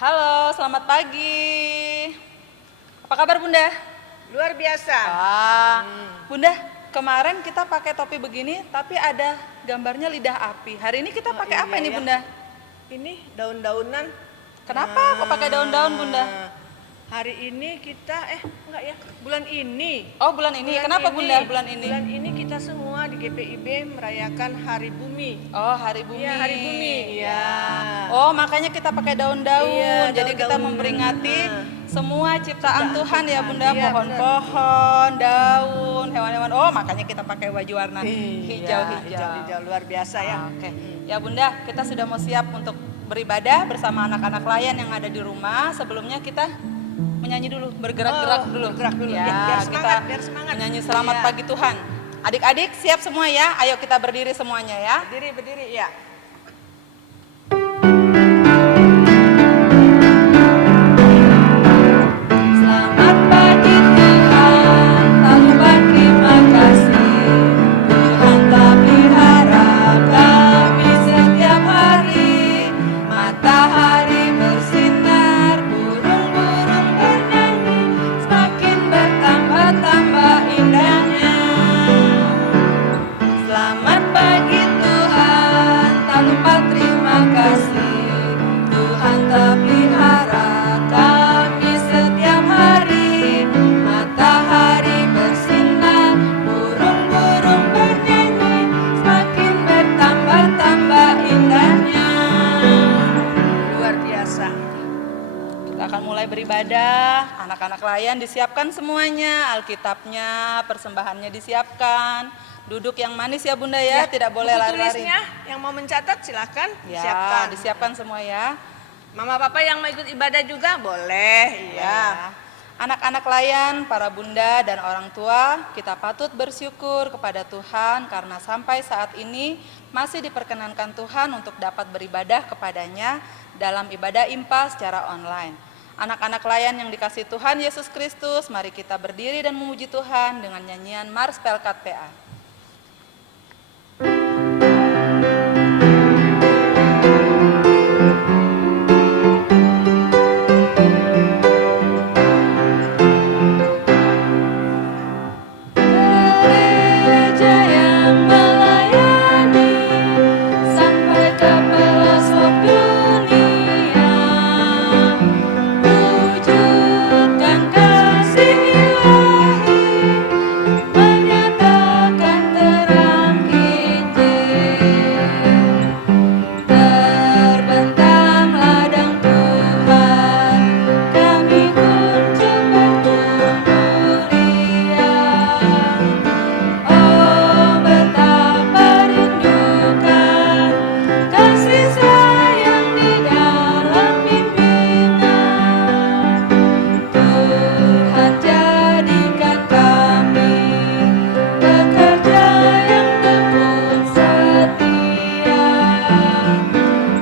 Halo, selamat pagi. Apa kabar Bunda? Luar biasa. Bunda, kemarin kita pakai topi begini, tapi ada gambarnya lidah api. Hari ini kita pakai apa iya ini ya. Bunda? Ini daun-daunan. Kenapa kok pakai daun-daun Bunda? Hari ini kita enggak ya, bulan ini. Oh bulan ini, kenapa Bunda bulan ini? Bulan ini kita semua di GPIB merayakan Hari Bumi. Oh hari bumi. Iya, Hari Bumi. Ya. Oh makanya kita pakai daun-daun. Iya, Jadi kita daun-daun. memperingati semua ciptaan Tuhan ya Bunda. Iya, Pohon-pohon, daun, hewan-hewan. Oh makanya kita pakai baju warna Iya, hijau-hijau. hijau-hijau luar biasa ya. Oke. Ya Bunda, kita sudah mau siap untuk beribadah bersama anak-anak layan yang ada di rumah. Sebelumnya kita menyanyi dulu, bergerak-gerak dulu. bergerak dulu. Ya, Ya, biar semangat, kita biar semangat. menyanyi Selamat Iya. Pagi Tuhan. Adik-adik siap semua ya? Ayo kita berdiri semuanya ya. Berdiri ya. Selamat pagi Tuhan, tak lupa terima kasih. Tuhan telah pelihara kami setiap hari. Matahari bersinar, burung-burung bernyanyi, semakin bertambah-tambah indahnya. Selamat pagi Tuhan, tak lupa terima kasih. Tuhan telah pelihara kami setiap hari. Matahari bersinar, burung-burung bernyanyi, semakin bertambah-tambah indahnya. Luar biasa. Kita akan mulai beribadah. Anak-anak layan disiapkan semuanya, Alkitabnya, persembahannya disiapkan. Duduk yang manis ya Bunda ya, tidak boleh buku lari-lari. tulisnya yang mau mencatat silakan Ya, siapkan. disiapkan semua ya. Mama papa yang mau ikut ibadah juga boleh. Iya. Ya. Anak-anak layan, para bunda dan orang tua, kita patut bersyukur kepada Tuhan karena sampai saat ini masih diperkenankan Tuhan untuk dapat beribadah kepadanya dalam ibadah IMPA secara online. Anak-anak layan yang dikasihi Tuhan Yesus Kristus, mari kita berdiri dan memuji Tuhan dengan nyanyian Mars Pelkat PA. Gereja yang melayani sampai ke pelosok dunia, wujudkan kasih ilahi, menyatakan terang Injil. Terbentang ladang Tuhan, kami kunjung bertumbuh liat. Oh betapa rindukan kasih sayang di dalam bimbingan. Tuhan jadikan kami pekerja yang tekun setia,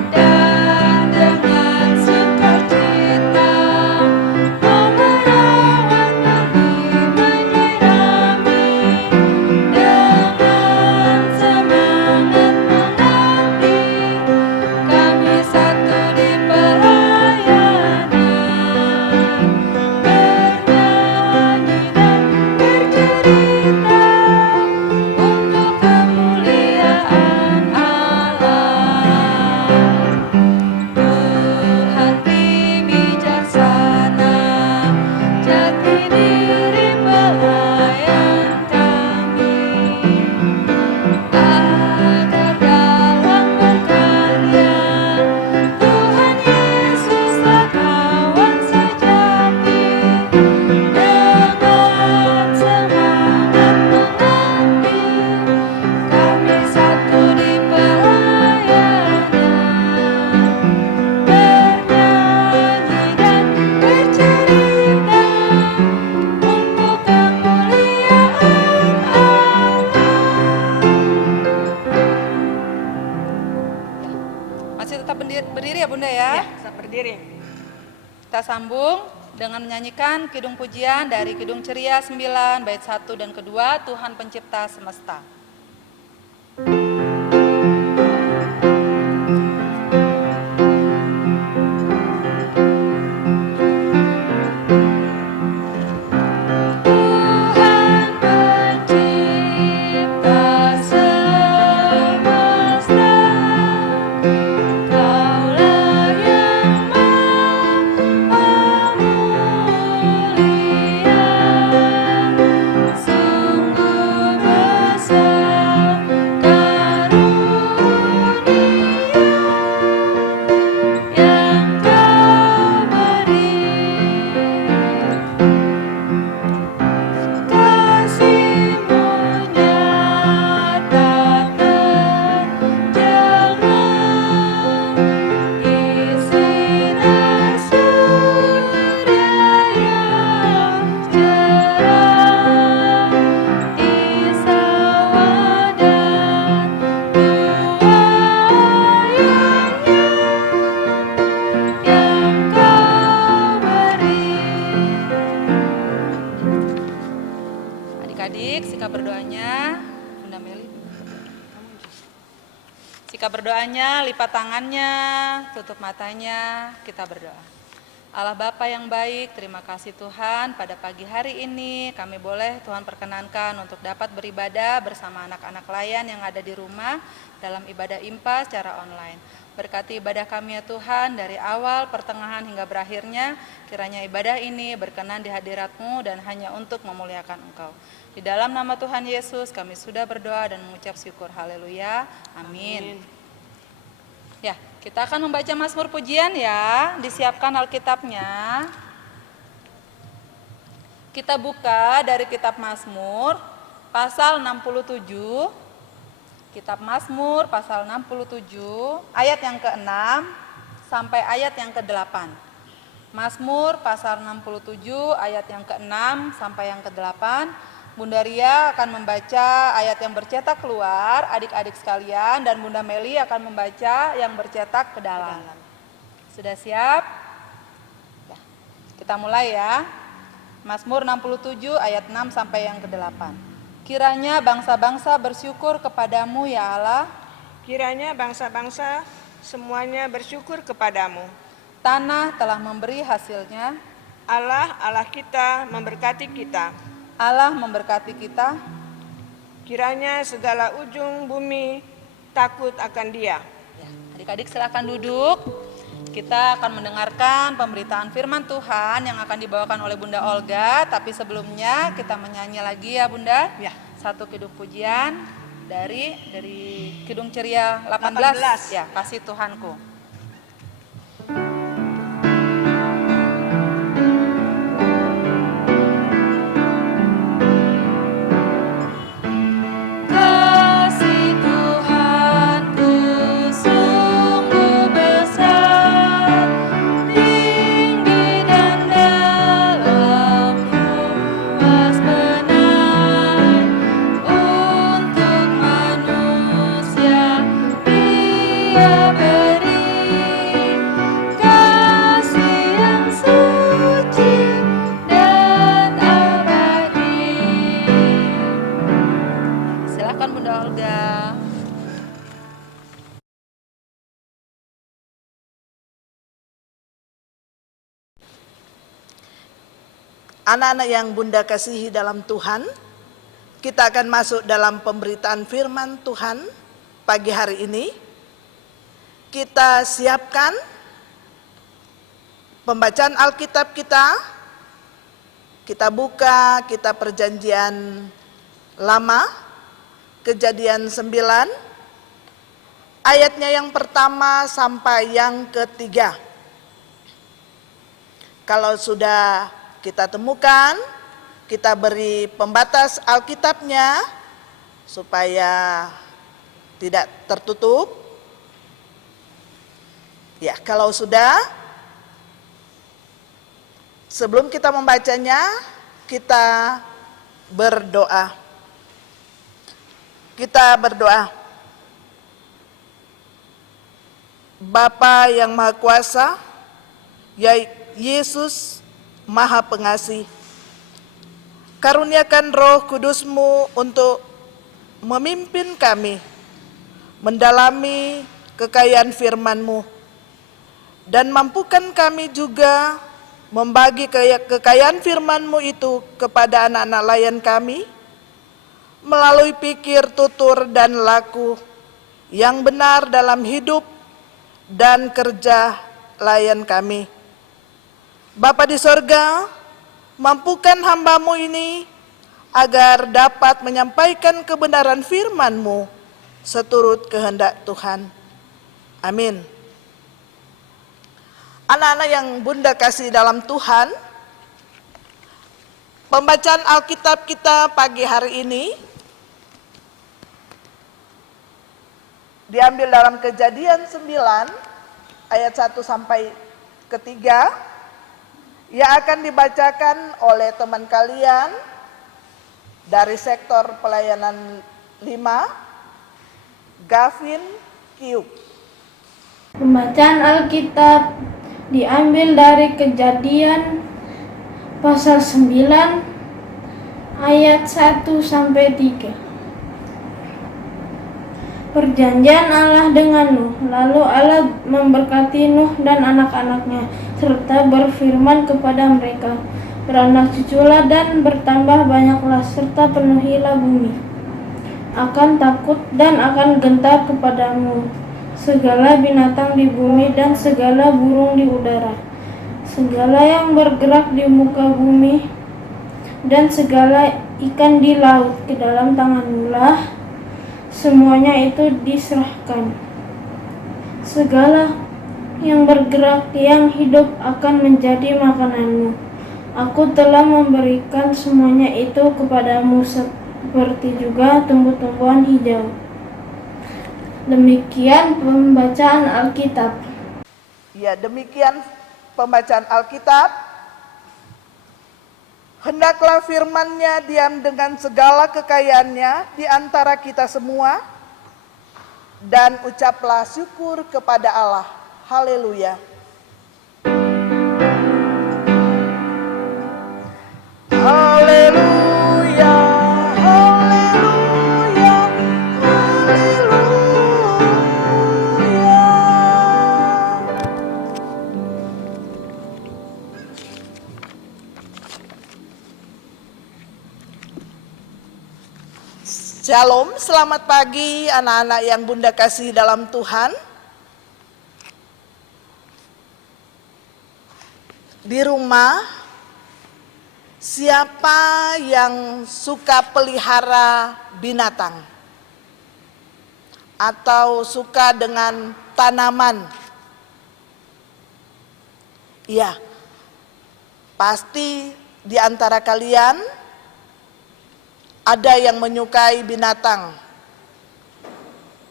dan dengan sukacita mau merawat benih menyirami, dengan semangat mengabdi kami satu di pelayanan, bernyanyi dan bercerita untuk kemuliaan Allah. Tuhan bijaksana, jati diri pelayan kami, agar dalam berkarya Tuhan Yesuslah kawan sejati, dengan semangat mengabdi kami satu di pelayanan, bernyanyi dan bercerita untuk kemuliaan Allah. Masih tetap berdiri ya Bunda ya? Ya, saya berdiri. Kita sambung dengan menyanyikan Kidung Pujian dari Kidung Ceria 9 bait 1 dan kedua, Tuhan Pencipta Semesta. Jika berdoanya, lipat tangannya, tutup matanya, kita berdoa. Allah Bapa yang baik, terima kasih Tuhan, pada pagi hari ini kami boleh Tuhan perkenankan untuk dapat beribadah bersama anak-anak layan yang ada di rumah dalam ibadah IMPA secara online. Berkati ibadah kami ya Tuhan, dari awal, pertengahan hingga berakhirnya, kiranya ibadah ini berkenan di hadirat-Mu dan hanya untuk memuliakan Engkau. Di dalam nama Tuhan Yesus kami sudah berdoa dan mengucap syukur. Haleluya. Amin. Ya, kita akan membaca Mazmur pujian ya. Disiapkan Alkitabnya. Kita buka dari kitab Mazmur pasal 67. Kitab Mazmur pasal 67 ayat yang ke-6 sampai ayat yang ke-8. Mazmur pasal 67 ayat yang ke-6 sampai yang ke-8. Bunda Ria akan membaca ayat yang bercetak keluar, adik-adik sekalian, dan Bunda Meli akan membaca yang bercetak ke dalam. Sudah siap? Ya, kita mulai ya. Mazmur 67 ayat 6 sampai yang ke-8. Kiranya bangsa-bangsa bersyukur kepadamu ya Allah. Kiranya bangsa-bangsa semuanya bersyukur kepadamu. Tanah telah memberi hasilnya. Allah kita memberkati kita. Allah memberkati kita. Kiranya segala ujung bumi takut akan Dia. Ya, adik-adik silakan duduk. Kita akan mendengarkan pemberitaan firman Tuhan yang akan dibawakan oleh Bunda Olga. Tapi sebelumnya kita menyanyi lagi ya Bunda. Ya. Satu kidung pujian dari Kidung Ceria 18. Ya, Kasih Tuhanku. Silakan Bunda Olga. Anak-anak yang Bunda kasihi dalam Tuhan, kita akan masuk dalam pemberitaan firman Tuhan pagi hari ini. Kita siapkan pembacaan Alkitab kita. Kita buka kitab Perjanjian Lama, Kejadian 9, ayatnya yang pertama sampai yang ketiga. Kalau sudah kita temukan, kita beri pembatas Alkitabnya supaya tidak tertutup. Ya, kalau sudah, sebelum kita membacanya, kita berdoa. Kita berdoa. Bapa yang Maha Kuasa, ya Yesus Maha Pengasih, karuniakan Roh Kudus-Mu untuk memimpin kami mendalami kekayaan firman-Mu, dan mampukan kami juga membagi kekayaan firman-Mu itu kepada anak-anak layan kami melalui pikir, tutur, dan laku yang benar dalam hidup dan kerja layan kami. Bapa di sorga, mampukan hamba-Mu ini agar dapat menyampaikan kebenaran firman-Mu seturut kehendak Tuhan. Amin. Anak-anak yang Bunda kasih dalam Tuhan, pembacaan Alkitab kita pagi hari ini diambil dalam Kejadian 9 ayat 1 sampai ke-3. Yang akan dibacakan oleh teman kalian dari sektor pelayanan 5, Gavin Kiuk. Pembacaan Alkitab diambil dari Kejadian pasal 9 ayat 1 sampai 3. perjanjian Allah dengan Nuh. Lalu Allah memberkati Nuh dan anak-anaknya, serta berfirman kepada mereka, beranak cuculah dan bertambah banyaklah, serta penuhilah bumi. Akan takut dan akan gentar kepadamu segala binatang di bumi dan segala burung di udara, segala yang bergerak di muka bumi, dan segala ikan di laut. Ke dalam tanganmu lah semuanya itu diserahkan. Segala yang bergerak, yang hidup akan menjadi makananmu. Aku telah memberikan semuanya itu kepadamu, seperti juga tumbuh-tumbuhan hijau. Demikian pembacaan Alkitab. Ya, demikian pembacaan Alkitab. Hendaklah firman-Nya diam dengan segala kekayaannya di antara kita semua, dan ucaplah syukur kepada Allah. Haleluya. Haleluya, haleluya, haleluya. Shalom, selamat pagi anak-anak yang Bunda kasih dalam Tuhan. Di rumah, siapa yang suka pelihara binatang? Atau suka dengan tanaman? Iya, pasti di antara kalian ada yang menyukai binatang.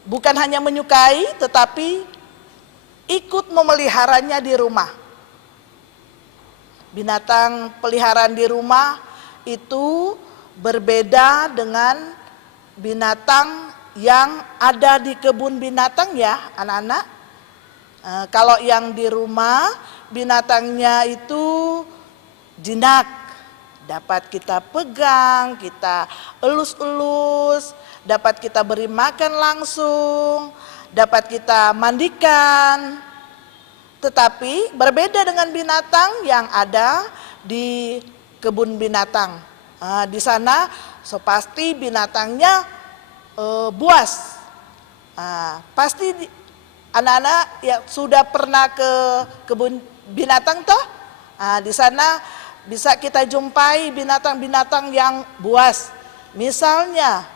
Bukan hanya menyukai, tetapi ikut memeliharanya di rumah. Binatang peliharaan di rumah itu berbeda dengan binatang yang ada di kebun binatang ya anak-anak. Kalau yang di rumah binatangnya itu jinak, dapat kita pegang, kita elus-elus, dapat kita beri makan langsung, dapat kita mandikan. Tetapi berbeda dengan binatang yang ada di kebun binatang. Di sana so pasti binatangnya buas. Pasti anak-anak yang sudah pernah ke kebun binatang toh, di sana bisa kita jumpai binatang-binatang yang buas. Misalnya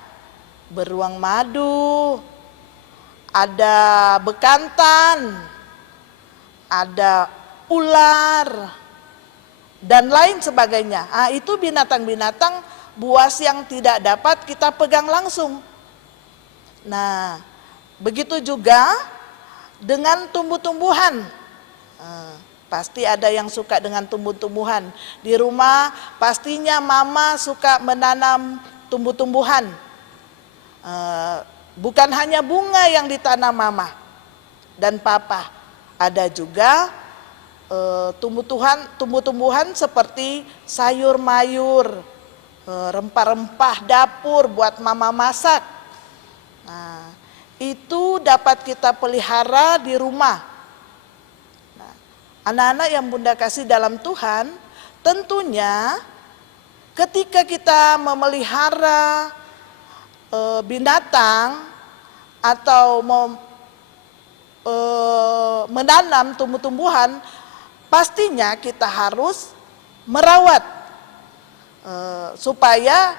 beruang madu, ada bekantan, ada ular, dan lain sebagainya. Itu binatang-binatang buas yang tidak dapat kita pegang langsung. Nah, begitu juga dengan tumbuh-tumbuhan. Pasti ada yang suka dengan tumbuh-tumbuhan. Di rumah pastinya mama suka menanam tumbuh-tumbuhan. Bukan hanya bunga yang ditanam mama dan papa. Ada juga tumbuh-tumbuhan seperti sayur mayur, rempah-rempah dapur buat mama masak. Nah, itu dapat kita pelihara di rumah. Anak-anak yang Bunda kasih dalam Tuhan, tentunya ketika kita memelihara binatang atau menanam tumbuh-tumbuhan, pastinya kita harus merawat supaya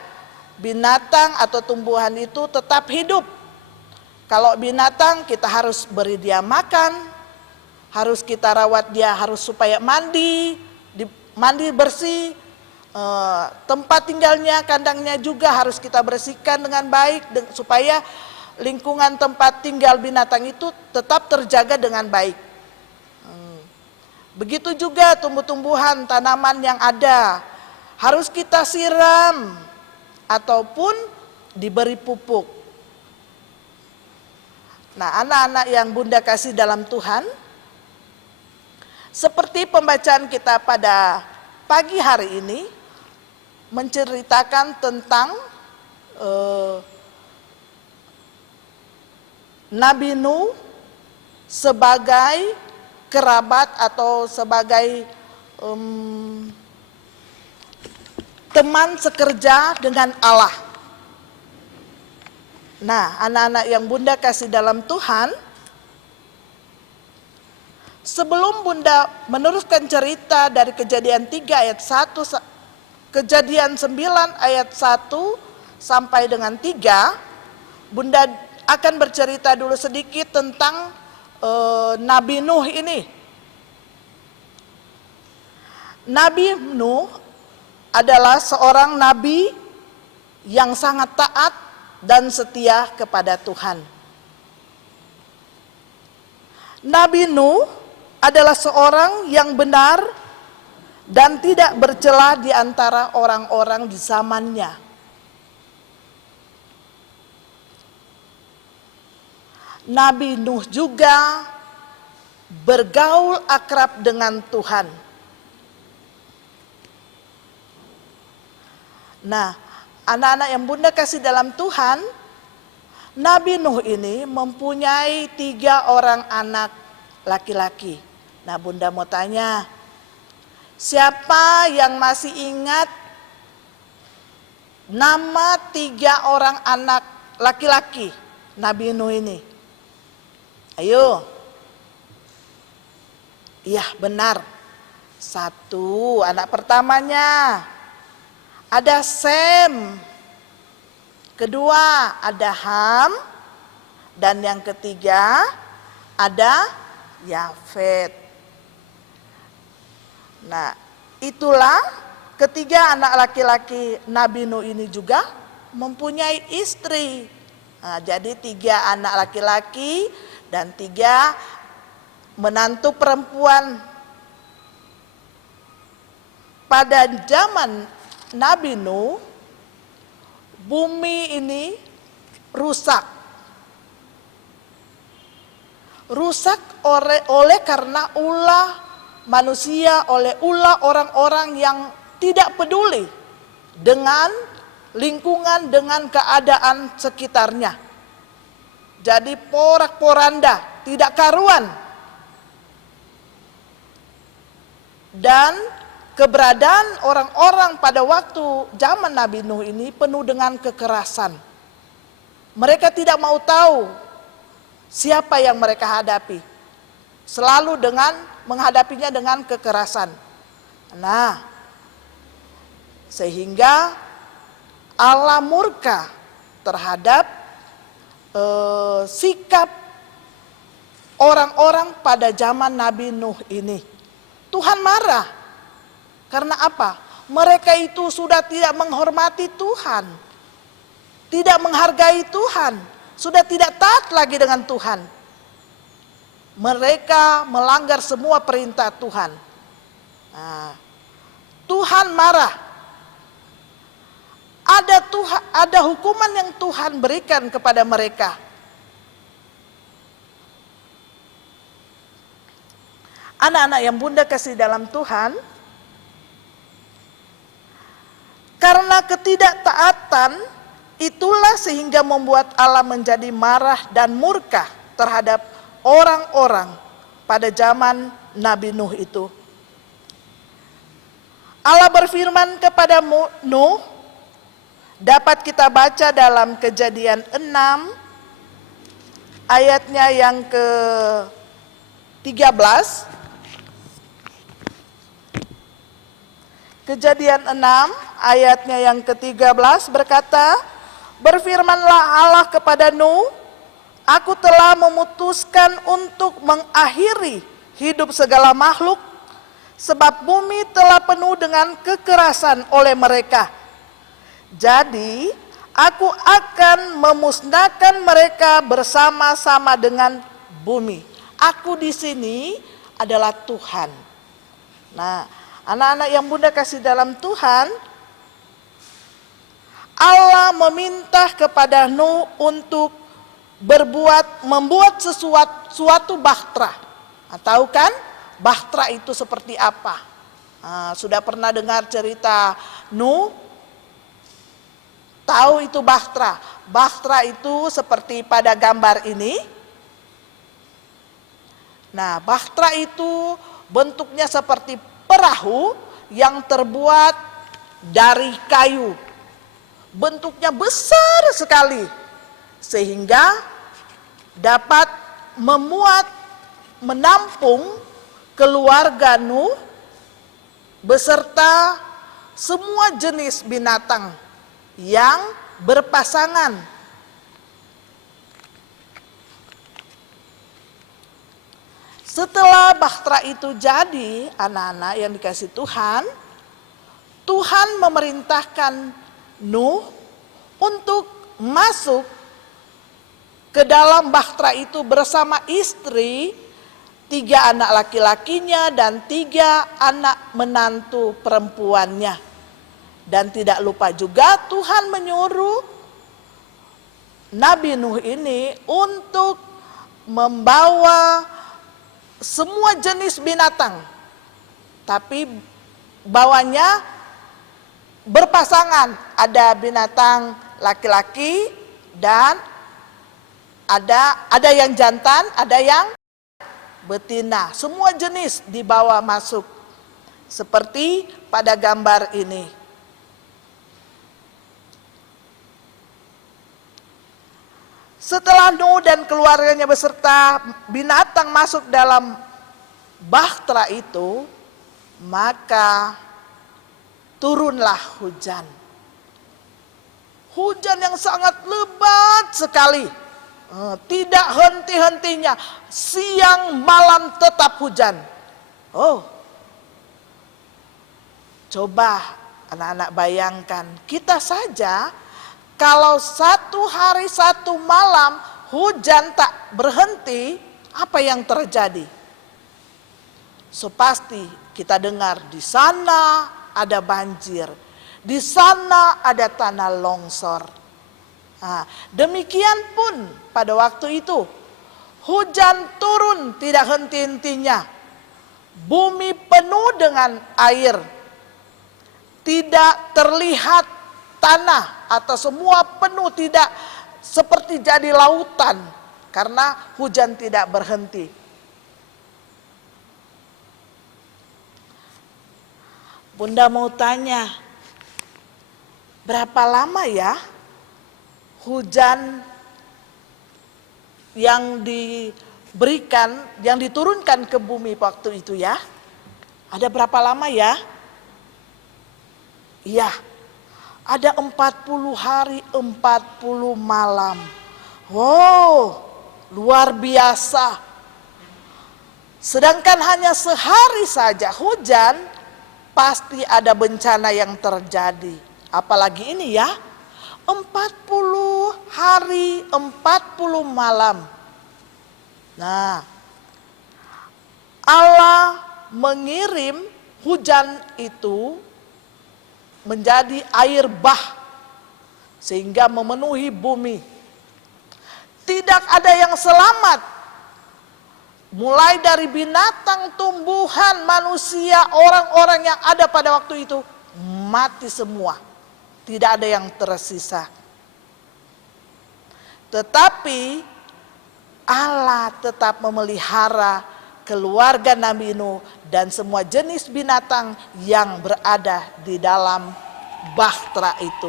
binatang atau tumbuhan itu tetap hidup. Kalau binatang kita harus beri dia makan, harus kita rawat dia, harus supaya mandi bersih, tempat tinggalnya, kandangnya juga harus kita bersihkan dengan baik supaya lingkungan tempat tinggal binatang itu tetap terjaga dengan baik. Begitu juga tumbuh-tumbuhan, tanaman yang ada harus kita siram ataupun diberi pupuk. Nah, anak-anak yang Bunda kasih dalam Tuhan, seperti pembacaan kita pada pagi hari ini menceritakan tentang Nabi Nuh sebagai kerabat atau sebagai teman sekerja dengan Allah. Nah, anak-anak yang Bunda kasih dalam Tuhan, sebelum Bunda meneruskan cerita dari Kejadian 3 ayat 1, Kejadian 9 ayat 1 sampai dengan 3, Bunda akan bercerita dulu sedikit tentang Nabi Nuh ini. Nabi Nuh adalah seorang nabi yang sangat taat dan setia kepada Tuhan. Nabi Nuh adalah seorang yang benar dan tidak bercela di antara orang-orang di zamannya. Nabi Nuh juga bergaul akrab dengan Tuhan. Nah, anak-anak yang Bunda kasih dalam Tuhan, Nabi Nuh ini mempunyai 3 orang anak laki-laki. Nah, Bunda mau tanya, siapa yang masih ingat nama 3 orang anak laki-laki Nabi Nuh ini? Ayo. Iya, benar. 1, anak pertamanya ada Sem. Kedua ada Ham. Dan yang ketiga ada Yafet. Nah, itulah ketiga anak laki-laki Nabi Nuh ini juga mempunyai istri. Nah, jadi 3 anak laki-laki dan 3 menantu perempuan. Pada zaman Nabi Nuh, bumi ini rusak. Rusak oleh karena ulah manusia, oleh ulah orang-orang yang tidak peduli dengan lingkungan, dengan keadaan sekitarnya. Jadi porak-poranda, tidak karuan. Dan keberadaan orang-orang pada waktu zaman Nabi Nuh ini penuh dengan kekerasan. Mereka tidak mau tahu siapa yang mereka hadapi. Selalu menghadapinya dengan kekerasan. Nah, sehingga Allah murka terhadap sikap orang-orang pada zaman Nabi Nuh ini. Tuhan marah. Karena apa? Mereka itu sudah tidak menghormati Tuhan. Tidak menghargai Tuhan. Sudah tidak taat lagi dengan Tuhan. Mereka melanggar semua perintah Tuhan. Nah, Tuhan marah. Ada hukuman yang Tuhan berikan kepada mereka. Anak-anak yang Bunda kasih dalam Tuhan, karena ketidaktaatan itulah sehingga membuat Allah menjadi marah dan murka terhadap orang-orang pada zaman Nabi Nuh itu. Allah berfirman kepada Nuh, dapat kita baca dalam Kejadian 6 ayatnya yang ke-13. Kejadian 6 ayatnya yang ke-13 berkata, berfirmanlah Allah kepada Nuh, aku telah memutuskan untuk mengakhiri hidup segala makhluk, sebab bumi telah penuh dengan kekerasan oleh mereka. Jadi, aku akan memusnahkan mereka bersama-sama dengan bumi. Aku di sini adalah Tuhan. Nah, anak-anak yang Bunda kasih dalam Tuhan, Allah meminta kepada Nuh untuk membuat suatu bahtera. Nah, tahu kan bahtera itu seperti apa? Nah, sudah pernah dengar cerita Nuh? Tahu itu bahtera. Bahtera itu seperti pada gambar ini. Nah, bahtera itu bentuknya seperti perahu yang terbuat dari kayu. Bentuknya besar sekali sehingga dapat menampung keluarga Nuh beserta semua jenis binatang yang berpasangan. Setelah bahtera itu jadi, anak-anak yang dikasih Tuhan, Tuhan memerintahkan Nuh untuk masuk ke dalam bahtera itu bersama istri, 3 anak laki-lakinya dan 3 anak menantu perempuannya. Dan tidak lupa juga Tuhan menyuruh Nabi Nuh ini untuk membawa semua jenis binatang, tapi bawanya berpasangan. Ada binatang laki-laki dan ada yang jantan, ada yang betina. Semua jenis dibawa masuk seperti pada gambar ini. Setelah Nuh dan keluarganya beserta binatang masuk dalam bahtera itu, maka turunlah hujan. Hujan yang sangat lebat sekali, tidak henti-hentinya, siang malam tetap hujan. Oh, coba anak-anak bayangkan, kita saja kalau 1 hari 1 malam hujan tak berhenti, apa yang terjadi? So pasti kita dengar di sana ada banjir, di sana ada tanah longsor. Nah, demikian pun pada waktu itu, hujan turun tidak henti-hentinya, bumi penuh dengan air, tidak terlihat tanah atau semua penuh, tidak seperti jadi lautan karena hujan tidak berhenti. Bunda mau tanya, berapa lama ya hujan yang diberikan, yang diturunkan ke bumi waktu itu ya? Ada berapa lama ya? Iya, ada 40 hari 40 malam. Wow, luar biasa. Sedangkan hanya sehari saja hujan, pasti ada bencana yang terjadi. Apalagi ini ya, 40 hari 40 malam. Nah, Allah mengirim hujan itu menjadi air bah sehingga memenuhi bumi. Tidak ada yang selamat, mulai dari binatang, tumbuhan, manusia, orang-orang yang ada pada waktu itu mati semua, tidak ada yang tersisa. Tetapi Allah tetap memelihara keluarga Nabi Nuh dan semua jenis binatang yang berada di dalam bahtera itu.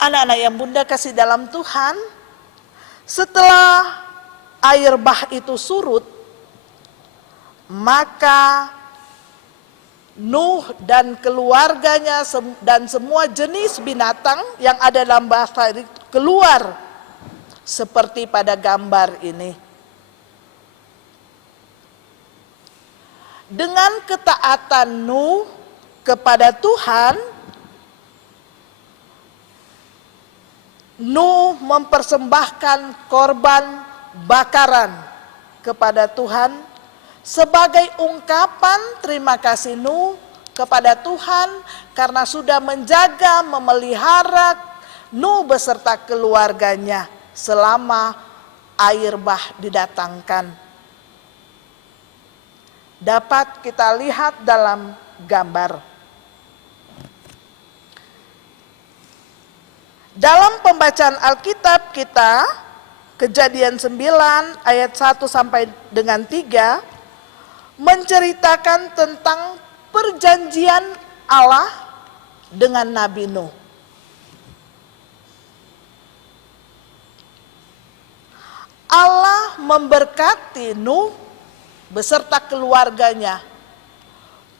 Anak-anak yang Bunda kasih dalam Tuhan, setelah air bah itu surut, maka Nuh dan keluarganya dan semua jenis binatang yang ada dalam bahtera itu keluar seperti pada gambar ini. Dengan ketaatan Nuh kepada Tuhan, Nuh mempersembahkan korban bakaran kepada Tuhan sebagai ungkapan terima kasih Nuh kepada Tuhan karena sudah menjaga, memelihara Nuh beserta keluarganya selama air bah didatangkan. Dapat kita lihat dalam gambar. Dalam pembacaan Alkitab kita, Kejadian 9 ayat 1 sampai dengan 3, menceritakan tentang perjanjian Allah dengan Nabi Nuh. Allah memberkati Nuh beserta keluarganya.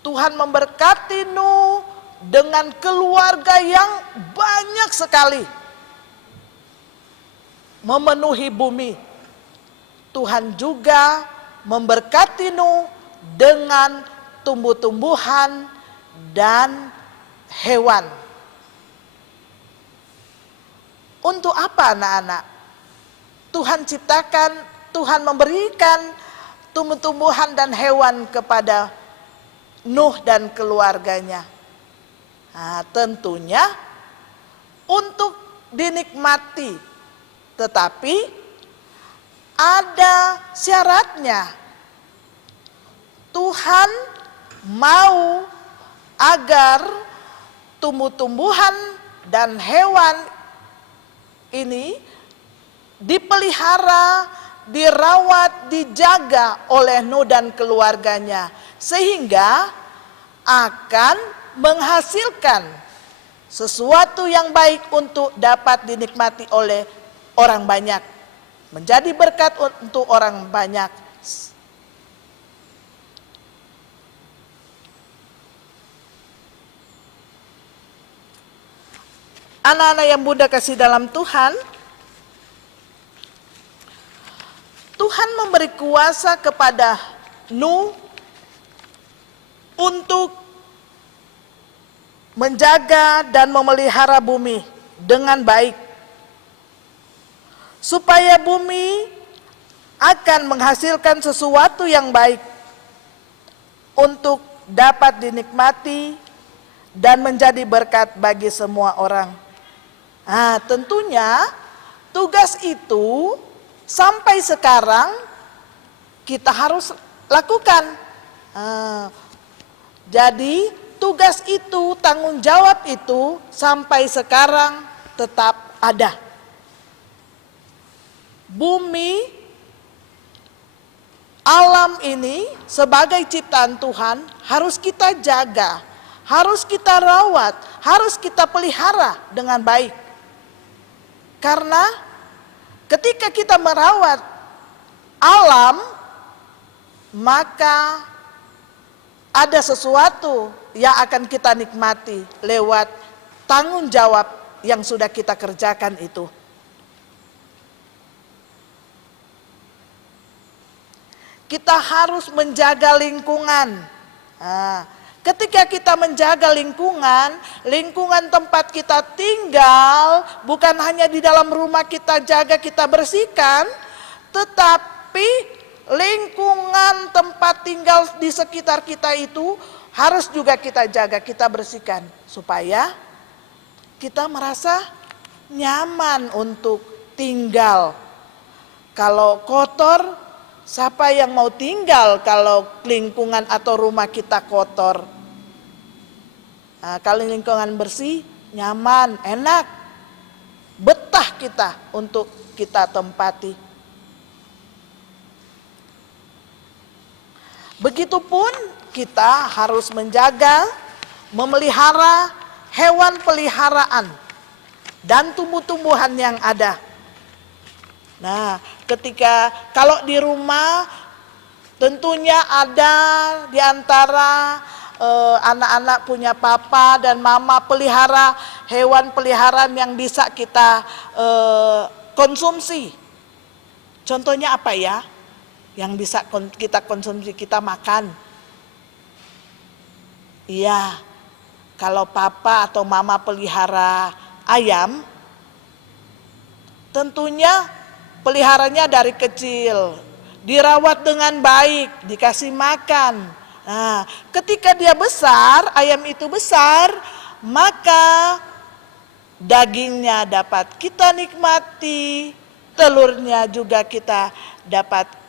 Tuhan memberkati Nuh dengan keluarga yang banyak sekali, memenuhi bumi. Tuhan juga memberkati Nuh dengan tumbuh-tumbuhan dan hewan. Untuk apa anak-anak? Tuhan ciptakan, Tuhan memberikan tumbuh-tumbuhan dan hewan kepada Nuh dan keluarganya. Nah, tentunya untuk dinikmati, tetapi ada syaratnya. Tuhan mau agar tumbuh-tumbuhan dan hewan ini dipelihara, dirawat, dijaga oleh Nuh dan keluarganya, sehingga akan menghasilkan sesuatu yang baik untuk dapat dinikmati oleh orang banyak, menjadi berkat untuk orang banyak. Anak-anak yang Bunda kasih dalam Tuhan, Tuhan memberi kuasa kepada Nuh untuk menjaga dan memelihara bumi dengan baik, supaya bumi akan menghasilkan sesuatu yang baik untuk dapat dinikmati dan menjadi berkat bagi semua orang. Nah, tentunya tugas itu sampai sekarang kita harus lakukan. Jadi tugas itu, tanggung jawab itu sampai sekarang tetap ada. Bumi, alam ini sebagai ciptaan Tuhan harus kita jaga, harus kita rawat, harus kita pelihara dengan baik. Karena ketika kita merawat alam, maka ada sesuatu yang akan kita nikmati lewat tanggung jawab yang sudah kita kerjakan itu. Kita harus menjaga lingkungan. Ketika kita menjaga lingkungan, lingkungan tempat kita tinggal, bukan hanya di dalam rumah kita jaga, kita bersihkan, tetapi lingkungan tempat tinggal di sekitar kita itu harus juga kita jaga, kita bersihkan, supaya kita merasa nyaman untuk tinggal. Kalau kotor, siapa yang mau tinggal kalau lingkungan atau rumah kita kotor? Nah, kalau lingkungan bersih, nyaman, enak, betah kita untuk kita tempati. Begitupun kita harus menjaga, memelihara hewan peliharaan dan tumbuh-tumbuhan yang ada. Nah, ketika kalau di rumah tentunya ada di antara anak-anak punya papa dan mama pelihara hewan peliharaan yang bisa kita konsumsi. Contohnya apa ya? Yang bisa kita konsumsi, kita makan. Iya, kalau papa atau mama pelihara ayam, tentunya peliharanya dari kecil, dirawat dengan baik, dikasih makan. Nah, ketika dia besar, ayam itu besar, maka dagingnya dapat kita nikmati, telurnya juga kita dapat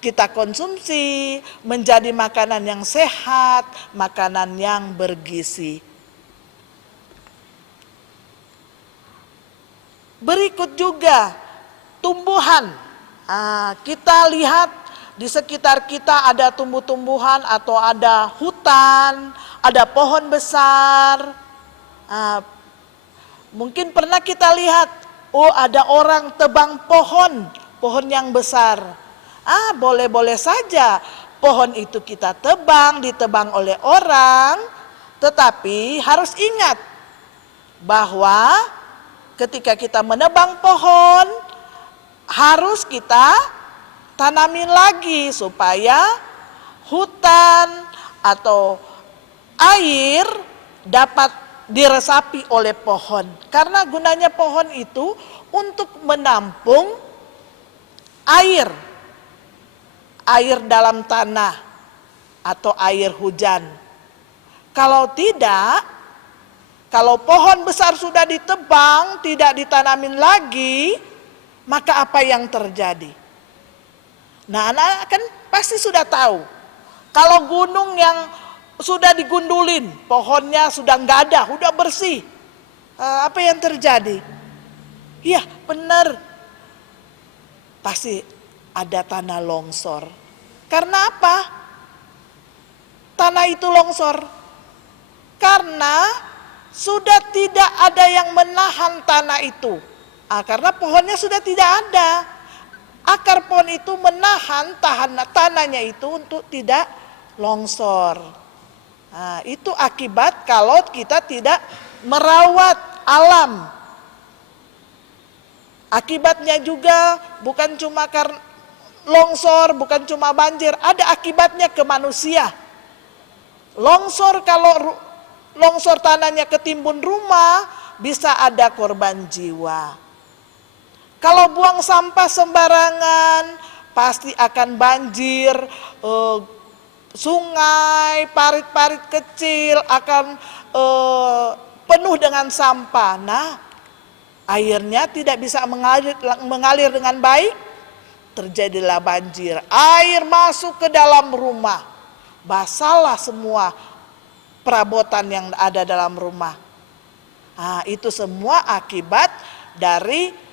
kita konsumsi, menjadi makanan yang sehat, makanan yang bergizi. Berikut juga tumbuhan. Kita lihat di sekitar kita ada tumbuh-tumbuhan atau ada hutan, ada pohon besar. Mungkin pernah kita lihat, ada orang tebang pohon yang besar. Boleh-boleh saja pohon itu kita ditebang oleh orang, tetapi harus ingat bahwa ketika kita menebang pohon, harus kita tanamin lagi supaya hutan atau air dapat diresapi oleh pohon. Karena gunanya pohon itu untuk menampung air dalam tanah atau air hujan. Kalau tidak, kalau pohon besar sudah ditebang, tidak ditanamin lagi, maka apa yang terjadi? Nah, anak-anak kan pasti sudah tahu. Kalau gunung yang sudah digundulin, pohonnya sudah nggak ada, sudah bersih. Apa yang terjadi? Iya, benar. Pasti ada tanah longsor. Karena apa? Tanah itu longsor. Karena sudah tidak ada yang menahan tanah itu. Karena pohonnya sudah tidak ada. Akar pohon itu menahan tanahnya itu untuk tidak longsor. Itu akibat kalau kita tidak merawat alam. Akibatnya juga bukan cuma karena longsor, bukan cuma banjir, ada akibatnya ke manusia. Longsor, kalau longsor tanahnya ketimbun rumah, bisa ada korban jiwa. Kalau buang sampah sembarangan, pasti akan banjir, sungai, parit-parit kecil akan penuh dengan sampah. Nah, airnya tidak bisa mengalir dengan baik, terjadilah banjir. Air masuk ke dalam rumah, basahlah semua perabotan yang ada dalam rumah. Itu semua akibat dari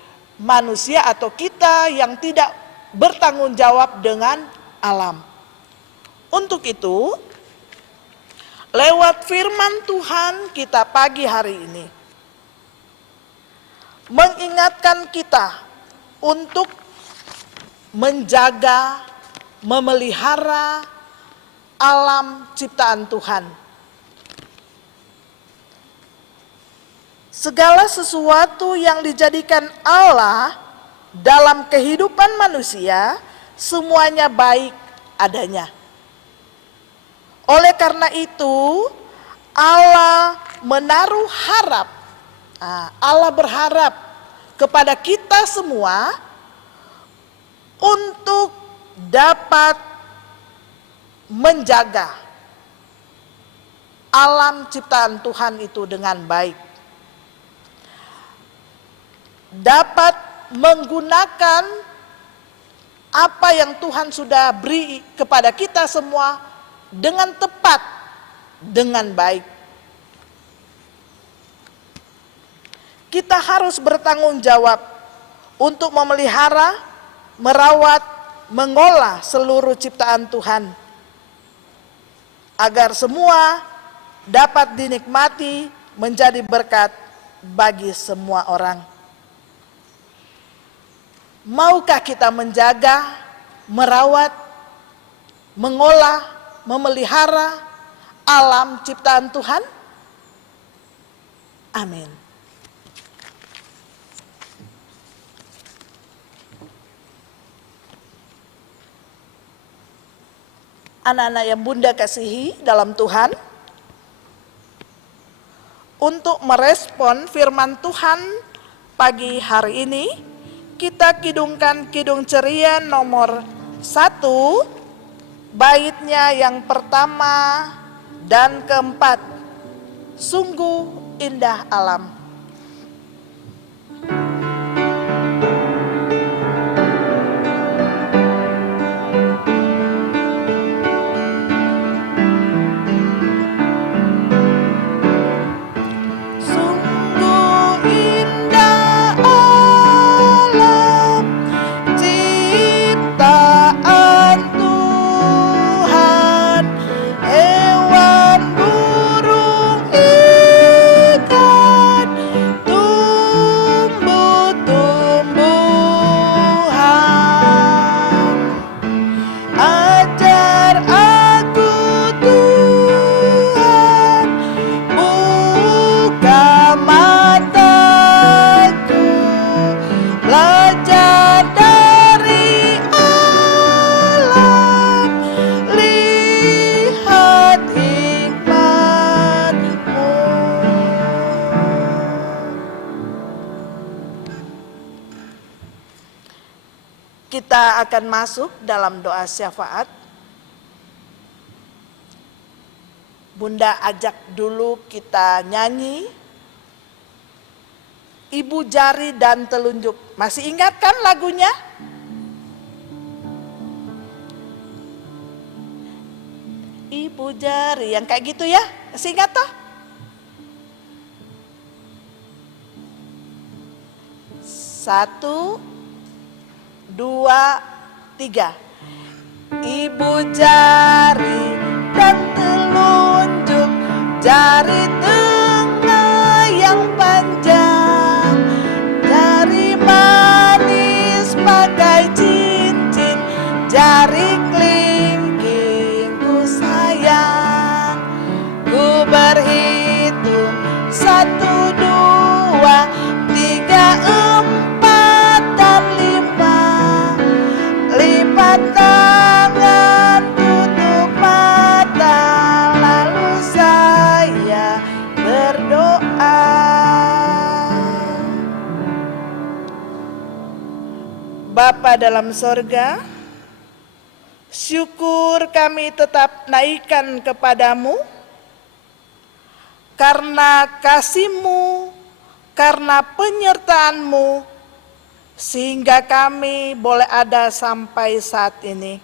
manusia atau kita yang tidak bertanggung jawab dengan alam. Untuk itu, lewat firman Tuhan kita pagi hari ini mengingatkan kita untuk menjaga, memelihara alam ciptaan Tuhan. Segala sesuatu yang dijadikan Allah dalam kehidupan manusia, semuanya baik adanya. Oleh karena itu, Allah menaruh harap, Allah berharap kepada kita semua untuk dapat menjaga alam ciptaan Tuhan itu dengan baik. Dapat menggunakan apa yang Tuhan sudah beri kepada kita semua dengan tepat, dengan baik. Kita harus bertanggung jawab untuk memelihara, merawat, mengolah seluruh ciptaan Tuhan, agar semua dapat dinikmati menjadi berkat bagi semua orang. Maukah kita menjaga, merawat, mengolah, memelihara alam ciptaan Tuhan? Amin. Anak-anak yang Bunda kasihi dalam Tuhan, untuk merespon firman Tuhan pagi hari ini, kita kidungkan kidung ceria nomor 1, baitnya yang pertama dan keempat. Sungguh indah alam. Sungguh indah Kita akan masuk dalam doa syafaat. Bunda ajak dulu kita nyanyi Ibu Jari dan Telunjuk. Masih ingat kan lagunya? Ibu jari, yang kayak gitu ya? Masih ingat toh? Satu, dua, tiga. Ibu jari dan telunjuk, jari tengah yang panjang, jari manis pakai cincin, jari kelingking ku sayang. Ku berhitung 1, 2, 3, 4 dan 5. Lipat tangan, tutup mata, lalu saya berdoa. Bapa dalam sorga, syukur kami tetap naikkan kepadamu, karena kasih-Mu, karena penyertaan-Mu, sehingga kami boleh ada sampai saat ini.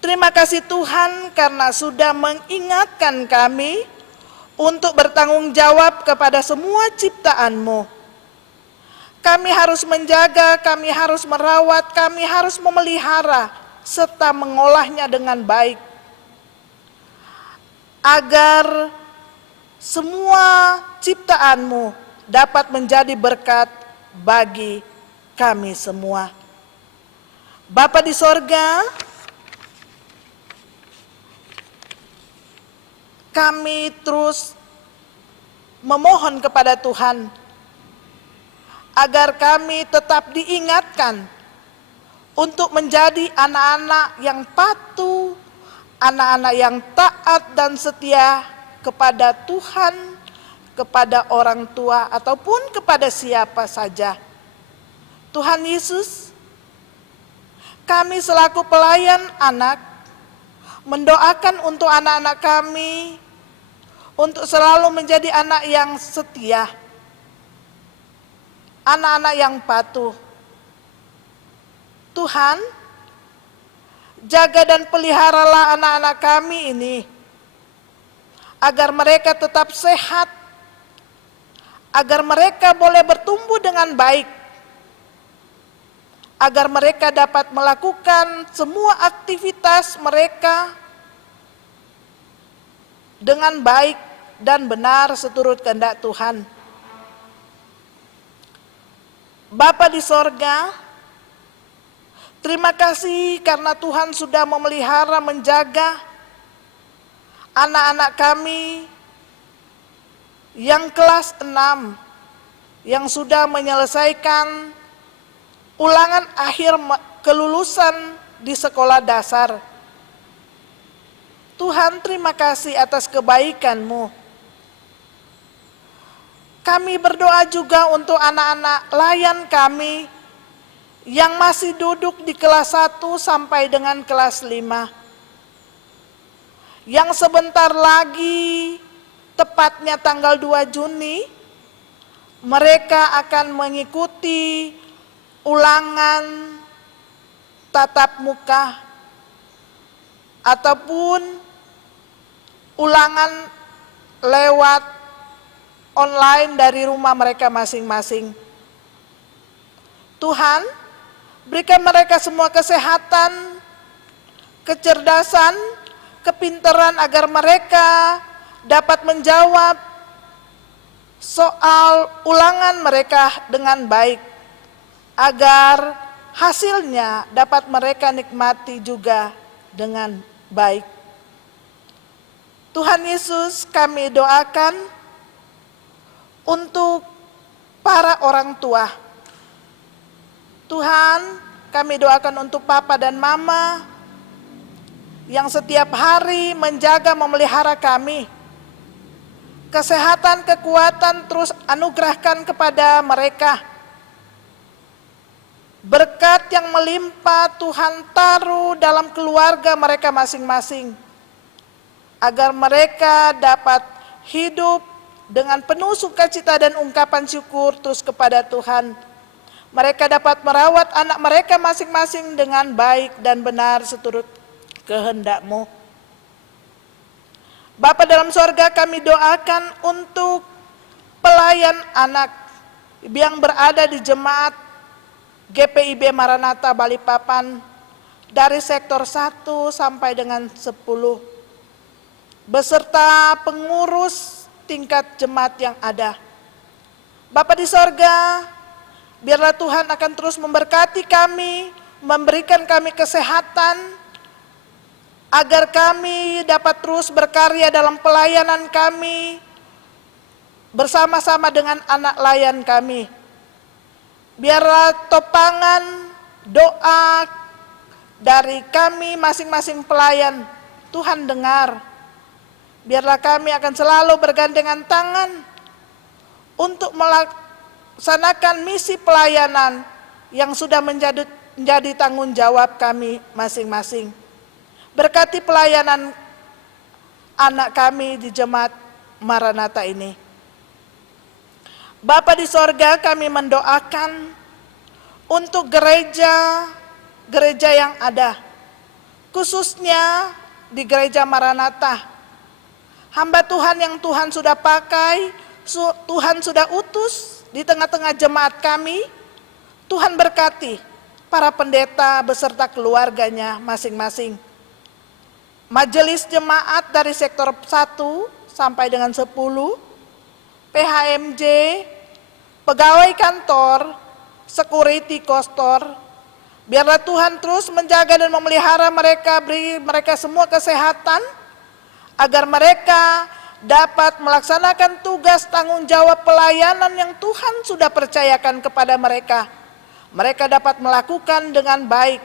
Terima kasih Tuhan karena sudah mengingatkan kami untuk bertanggung jawab kepada semua ciptaan-Mu. Kami harus menjaga, kami harus merawat, kami harus memelihara, serta mengolahnya dengan baik. Agar semua ciptaan-Mu dapat menjadi berkat bagi kami semua. Bapa di sorga, kami terus memohon kepada Tuhan agar kami tetap diingatkan untuk menjadi anak-anak yang patuh, anak-anak yang taat dan setia kepada Tuhan, kepada orang tua ataupun kepada siapa saja. Tuhan Yesus, kami selaku pelayan anak mendoakan untuk anak-anak kami untuk selalu menjadi anak yang setia, anak-anak yang patuh. Tuhan, jaga dan peliharalah anak-anak kami ini agar mereka tetap sehat, agar mereka boleh bertumbuh dengan baik, agar mereka dapat melakukan semua aktivitas mereka dengan baik dan benar seturut kehendak Tuhan. Bapa di sorga, terima kasih karena Tuhan sudah memelihara, menjaga anak-anak kami yang kelas 6 yang sudah menyelesaikan ulangan akhir kelulusan di sekolah dasar. Tuhan, terima kasih atas kebaikan-Mu. Kami berdoa juga untuk anak-anak layan kami yang masih duduk di kelas 1 sampai dengan kelas 5. Yang sebentar lagi, tepatnya tanggal 2 Juni, mereka akan mengikuti ulangan tatap muka ataupun ulangan lewat online dari rumah mereka masing-masing. Tuhan, berikan mereka semua kesehatan, kecerdasan, kepintaran agar mereka dapat menjawab soal ulangan mereka dengan baik, agar hasilnya dapat mereka nikmati juga dengan baik. Tuhan Yesus, kami doakan untuk para orang tua. Tuhan, kami doakan untuk papa dan mama yang setiap hari menjaga memelihara kami. Kesehatan, kekuatan terus anugerahkan kepada mereka. Berkat yang melimpah Tuhan taruh dalam keluarga mereka masing-masing, agar mereka dapat hidup dengan penuh sukacita dan ungkapan syukur terus kepada Tuhan. Mereka dapat merawat anak mereka masing-masing dengan baik dan benar seturut kehendak-Mu. Bapa dalam sorga, kami doakan untuk pelayan anak yang berada di jemaat GPIB Maranatha Balikpapan dari sektor 1 sampai dengan 10, beserta pengurus tingkat jemaat yang ada. Bapa di sorga, biarlah Tuhan akan terus memberkati kami, memberikan kami kesehatan, agar kami dapat terus berkarya dalam pelayanan kami bersama-sama dengan anak layan kami. Biarlah topangan doa dari kami masing-masing pelayan Tuhan dengar. Biarlah kami akan selalu bergandengan tangan untuk melaksanakan misi pelayanan yang sudah menjadi tanggung jawab kami masing-masing. Berkati pelayanan anak kami di jemaat Maranatha ini. Bapa di sorga, kami mendoakan untuk gereja yang ada, khususnya di gereja Maranatha. Hamba Tuhan yang Tuhan sudah pakai, Tuhan sudah utus di tengah-tengah jemaat kami. Tuhan berkati para pendeta beserta keluarganya masing-masing. Majelis jemaat dari sektor 1 sampai dengan 10, PHMJ, pegawai kantor, security kostor, biarlah Tuhan terus menjaga dan memelihara mereka, beri mereka semua kesehatan, agar mereka dapat melaksanakan tugas tanggung jawab pelayanan yang Tuhan sudah percayakan kepada mereka. Mereka dapat melakukan dengan baik,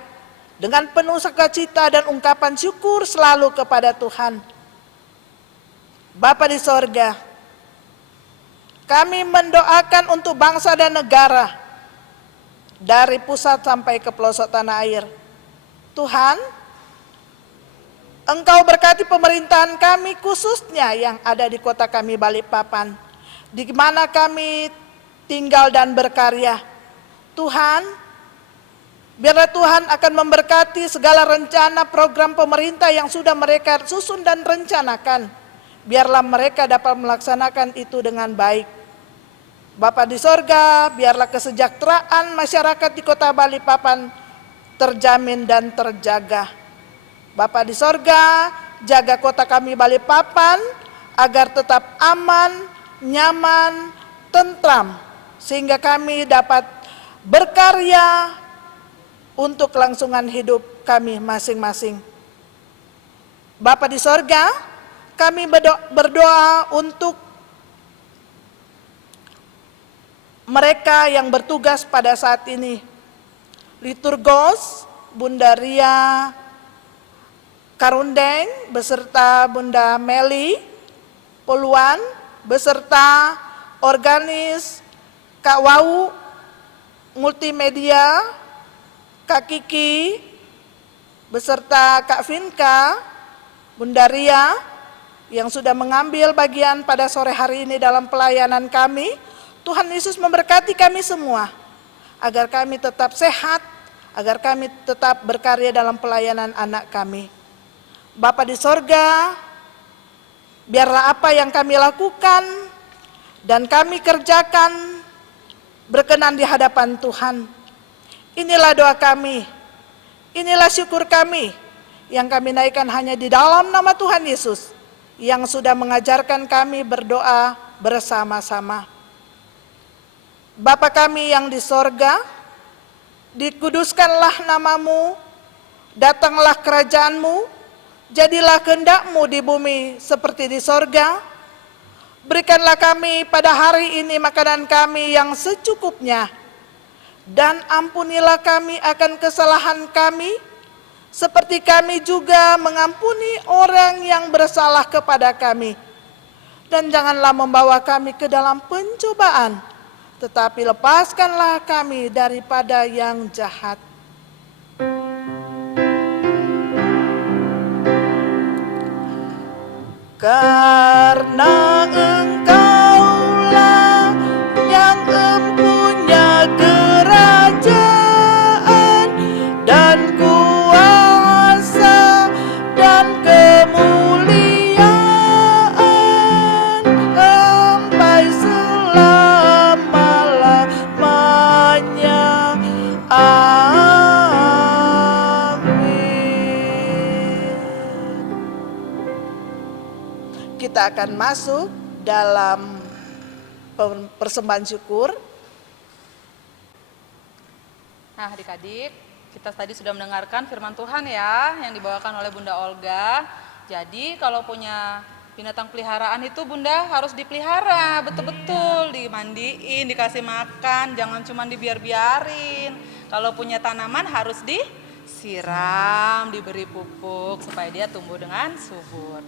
dengan penuh sukacita dan ungkapan syukur selalu kepada Tuhan. Bapa di sorga, kami mendoakan untuk bangsa dan negara, dari pusat sampai ke pelosok tanah air. Tuhan, Engkau berkati pemerintahan kami, khususnya yang ada di kota kami Balikpapan, di mana kami tinggal dan berkarya. Tuhan, biarlah Tuhan akan memberkati segala rencana program pemerintah yang sudah mereka susun dan rencanakan. Biarlah mereka dapat melaksanakan itu dengan baik. Bapa di sorga, biarlah kesejahteraan masyarakat di kota Balikpapan terjamin dan terjaga. Bapa di sorga, jaga kota kami Balikpapan agar tetap aman, nyaman, tentram, sehingga kami dapat berkarya untuk kelangsungan hidup kami masing-masing. Bapa di sorga, kami berdoa untuk mereka yang bertugas pada saat ini. Liturgos, Bunda Ria Karundeng beserta Bunda Meli Poluan beserta organis Kak Wau Multimedia, Kak Kiki beserta Kak Vinka, Bunda Ria yang sudah mengambil bagian pada sore hari ini dalam pelayanan kami. Tuhan Yesus memberkati kami semua agar kami tetap sehat, agar kami tetap berkarya dalam pelayanan anak kami. Bapa di sorga, biarlah apa yang kami lakukan dan kami kerjakan berkenan di hadapan Tuhan. Inilah doa kami, inilah syukur kami yang kami naikkan hanya di dalam nama Tuhan Yesus yang sudah mengajarkan kami berdoa bersama-sama. Bapa kami yang di sorga, dikuduskanlah namamu, datanglah kerajaanmu, jadilah kehendak-Mu di bumi seperti di sorga. Berikanlah kami pada hari ini makanan kami yang secukupnya, dan ampunilah kami akan kesalahan kami, seperti kami juga mengampuni orang yang bersalah kepada kami. Dan janganlah membawa kami ke dalam pencobaan, tetapi lepaskanlah kami daripada yang jahat. Karena Engkaulah yang empunya kerajaan dan kuasa dan kemuliaan sampai selama-lamanya. Kita akan masuk dalam persembahan syukur. Nah, adik-adik, kita tadi sudah mendengarkan firman Tuhan ya, yang dibawakan oleh Bunda Olga. Jadi kalau punya binatang peliharaan itu Bunda harus dipelihara, betul-betul dimandiin, dikasih makan, jangan cuma dibiar-biarin. Kalau punya tanaman harus disiram, diberi pupuk supaya dia tumbuh dengan subur.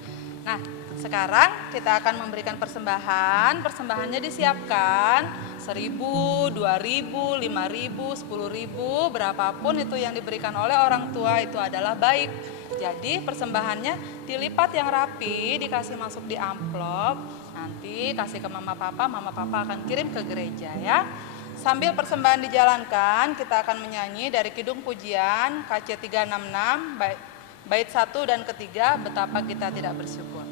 Nah, sekarang kita akan memberikan persembahan. Persembahannya disiapkan 1.000, 2.000, 5.000, 10.000, berapapun itu yang diberikan oleh orang tua itu adalah baik. Jadi persembahannya dilipat yang rapi, dikasih masuk di amplop. Nanti kasih ke mama papa akan kirim ke gereja ya. Sambil persembahan dijalankan, kita akan menyanyi dari Kidung Pujian KC 366 bait 1 dan ketiga, betapa kita tidak bersyukur.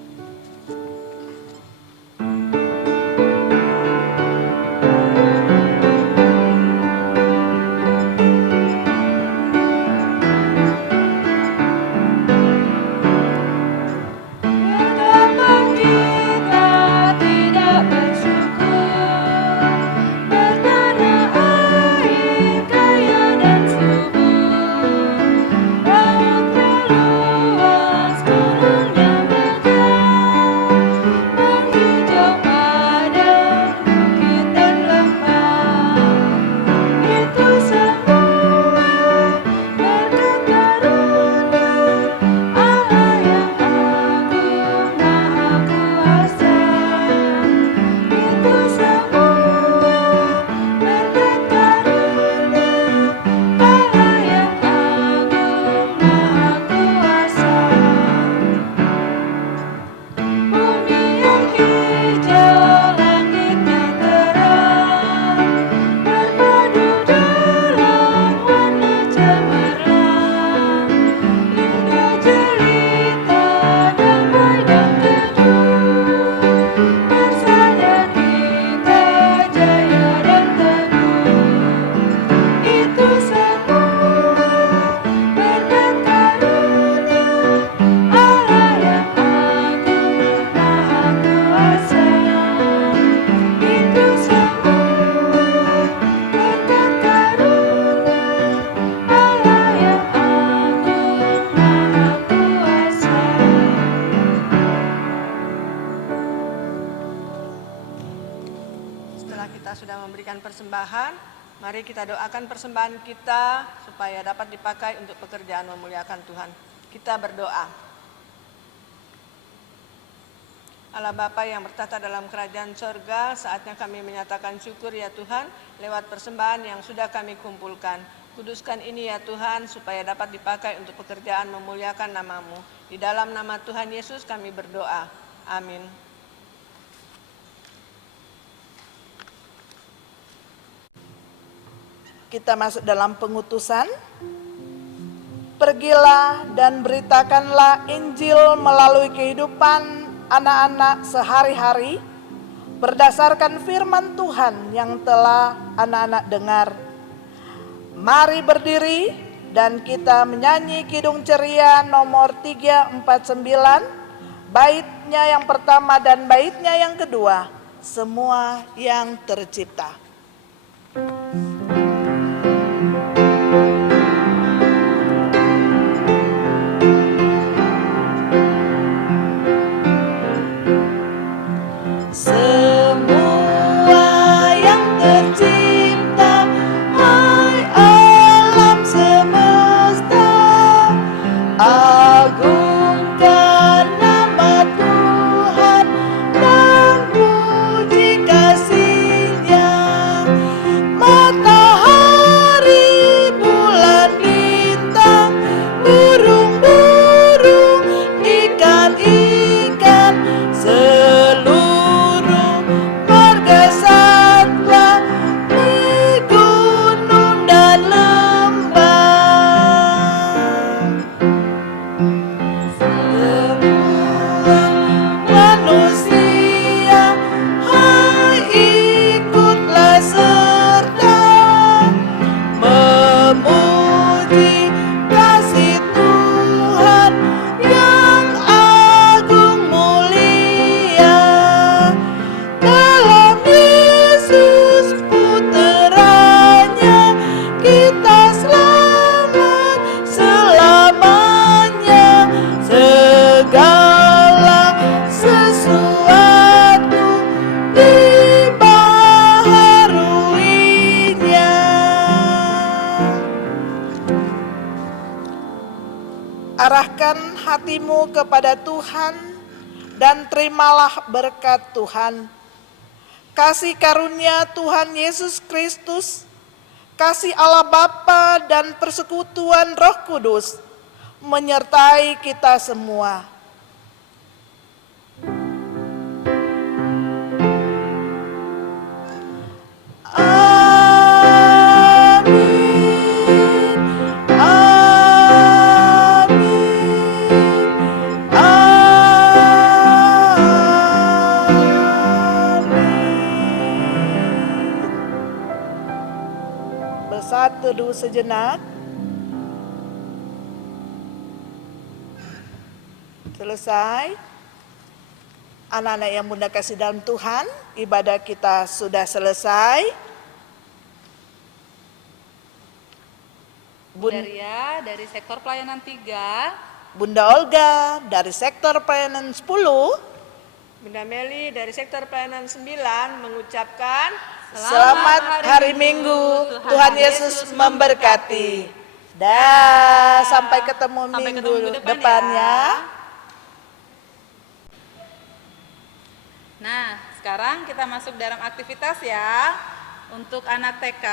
Persembahan, mari kita doakan persembahan kita supaya dapat dipakai untuk pekerjaan memuliakan Tuhan. Kita berdoa. Allah Bapa yang bertata dalam kerajaan sorga, saatnya kami menyatakan syukur ya Tuhan lewat persembahan yang sudah kami kumpulkan. Kuduskan ini ya Tuhan supaya dapat dipakai untuk pekerjaan memuliakan nama-Mu. Di dalam nama Tuhan Yesus kami berdoa. Amin. Kita masuk dalam pengutusan. Pergilah dan beritakanlah Injil melalui kehidupan anak-anak sehari-hari berdasarkan firman Tuhan yang telah anak-anak dengar. Mari berdiri dan kita menyanyi Kidung Ceria nomor 349, baitnya yang pertama dan baitnya yang kedua, semua yang tercipta. Kasih-Nya hatimu kepada Tuhan dan terimalah berkat Tuhan. Kasih karunia Tuhan Yesus Kristus, kasih Allah Bapa dan persekutuan Roh Kudus menyertai kita semua. Teduh sejenak. Selesai. Anak-anak yang Bunda kasih dalam Tuhan, ibadah kita sudah selesai. Bunda Ria dari sektor pelayanan 3. Bunda Olga dari sektor pelayanan 10. Bunda Meli dari sektor pelayanan 9 mengucapkan Selamat hari Minggu, Tuhan Yesus memberkati. Dah, sampai ketemu minggu depan ya. Nah, sekarang kita masuk dalam aktivitas ya. Untuk anak TK,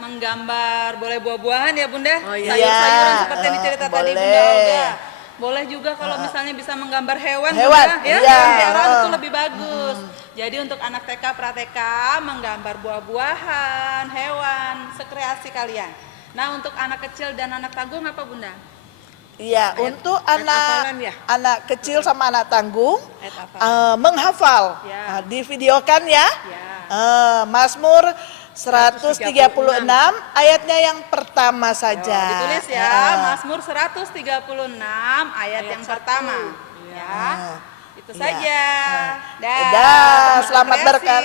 menggambar boleh buah-buahan ya Bunda, sayur-sayuran seperti yang dicerita tadi Bunda Olga. Boleh juga kalau misalnya bisa menggambar hewan Bunda, ya, hewan itu lebih bagus. Jadi untuk anak TK, pra-TK menggambar buah-buahan, hewan, sekreasi kalian. Nah, untuk anak kecil dan anak tanggung apa Bunda? Iya, untuk hafalan ya? anak kecil sama anak tanggung menghafal. Ya. Divideokan ya. Mazmur 136 ayatnya yang pertama saja. Ditulis ya, Mazmur 136 ayat yang pertama. Ya. Itu saja. Dah, selamat berkat.